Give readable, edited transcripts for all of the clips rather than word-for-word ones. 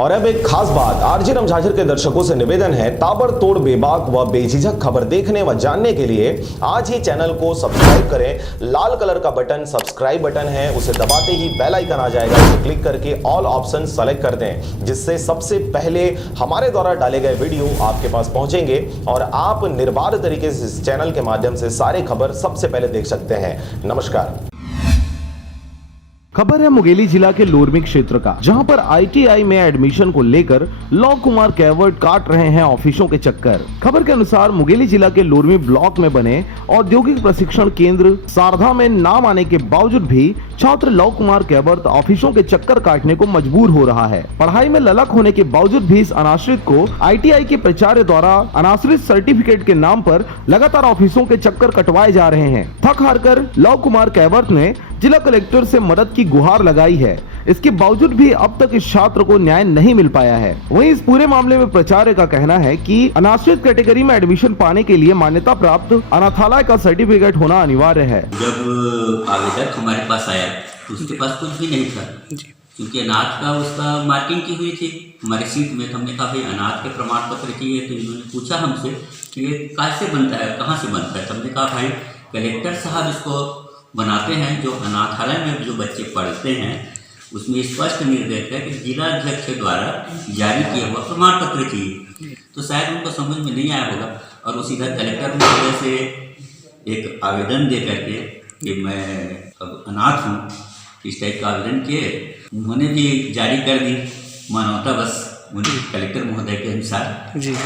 और अब एक खास बात, आरजे रमझाझर के दर्शकों से निवेदन है, ताबड़तोड़ बेबाक व बेझिझक खबर देखने व जानने के लिए आज ही चैनल को सब्सक्राइब करें। लाल कलर का बटन सब्सक्राइब बटन है, उसे दबाते ही बेल आइकन आ जाएगा, उसे क्लिक करके ऑल ऑप्शन सेलेक्ट कर दें, जिससे सबसे पहले हमारे द्वारा डाले गए वीडियो आपके पास पहुंचेंगे और आप निर्बाध तरीके से इस चैनल के माध्यम से सारे खबर सबसे पहले देख सकते हैं। नमस्कार। खबर है मुंगेली जिला के लोरमी क्षेत्र का, जहां पर आईटीआई में एडमिशन को लेकर लॉ कुमार कैवर्ट काट रहे हैं ऑफिसों के चक्कर। खबर के अनुसार मुंगेली जिला के लोरमी ब्लॉक में बने औद्योगिक प्रशिक्षण केंद्र शारदा में नाम आने के बावजूद भी छात्र लॉ कुमार कैवर्ट ऑफिसों के चक्कर काटने को मजबूर हो रहा है। पढ़ाई में ललक होने के बावजूद भी इस अनाश्रित को आईटीआई के प्राचार्य द्वारा अनाश्रित सर्टिफिकेट के नाम पर लगातार ऑफिसों के चक्कर कटवाए जा रहे हैं। थक हार कर लॉ कुमार कैवर्ट ने जिला कलेक्टर से मदद की गुहार लगाई है। इसके बावजूद भी अब तक इस छात्र को न्याय नहीं मिल पाया है। वहीं इस पूरे मामले में प्राचार्य का कहना है कि अनाश्रित कैटेगरी में एडमिशन पाने के लिए मान्यता प्राप्त अनाथालय का सर्टिफिकेट होना अनिवार्य है। जब आवेदक हमारे पास आया तो उसके पास कुछ भी नहीं था, क्योंकि अनाथ का उसका मार्किंग की हुई थी हमारी सीट में। तो हमने कहा भाई अनाथ के प्रमाण पत्र चाहिए, तो इन्होंने पूछा हमसे कि ये कैसे बनता है, कहाँ से बनता है। तो हमने कहा भाई कलेक्टर साहब इसको बनाते हैं, जो अनाथालय में जो बच्चे पढ़ते हैं उसमें स्पष्ट निर्देश है कि जिला अध्यक्ष द्वारा जारी किया हुआ प्रमाण पत्र चाहिए। तो शायद उनको समझ में नहीं आया होगा और उसी तरह कलेक्टर महोदय से एक आवेदन दे करके कि मैं अब अनाथ हूँ, इस टाइप का आवेदन किए। उन्होंने भी जारी कर दी मानवता बस कलेक्टर महोदय के अनुसार जी।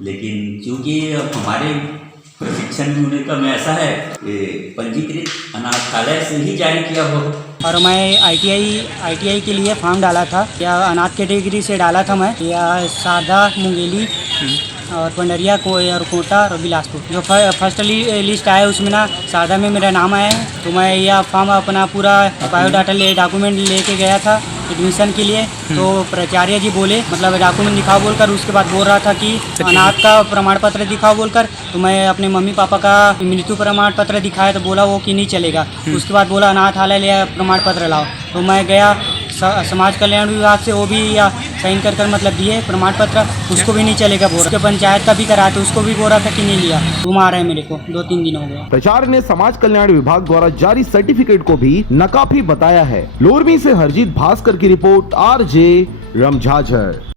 लेकिन चूँकि अब हमारे प्रशिक्षण में होने का में ऐसा है कि पंजीकृत अनाथालय से ही जारी किया हुआ। और मैं आईटीआई के लिए फॉर्म डाला था, या अनाथ कैटेगरी से डाला था मैं, या सादा मुंगेली और पंडरिया को और कोटा और बिलासपुर। जो फर्स्ट लिस्ट आया उसमें ना सादा में मेरा नाम आया है। तो मैं यह फॉर्म अपना पूरा बायोडाटा डॉक्यूमेंट लेके गया था एडमिशन के लिए। तो प्राचार्य जी बोले, मतलब डॉक्यूमेंट दिखाओ बोलकर, उसके बाद बोल रहा था कि अनाथ का प्रमाण पत्र दिखाओ बोलकर। तो मैं अपने मम्मी पापा का मृत्यु प्रमाण पत्र दिखाया तो बोला वो कि नहीं चलेगा। उसके बाद बोला अनाथालय ले प्रमाण पत्र लाओ। तो मैं गया समाज कल्याण विभाग से, वो भी या साइन कर मतलब दिए प्रमाण पत्र, उसको भी नहीं चलेगा बोल रहा। पंचायत का भी करा तो उसको भी बोल रहा था कि नहीं लिया। तुम आ रहे हैं मेरे को 2-3 दिन हो गए। प्राचार्य ने समाज कल्याण विभाग द्वारा जारी सर्टिफिकेट को भी नाकाफी बताया है। लोरमी से हरजीत भास्कर की रिपोर्ट, आरजे रमझाझर।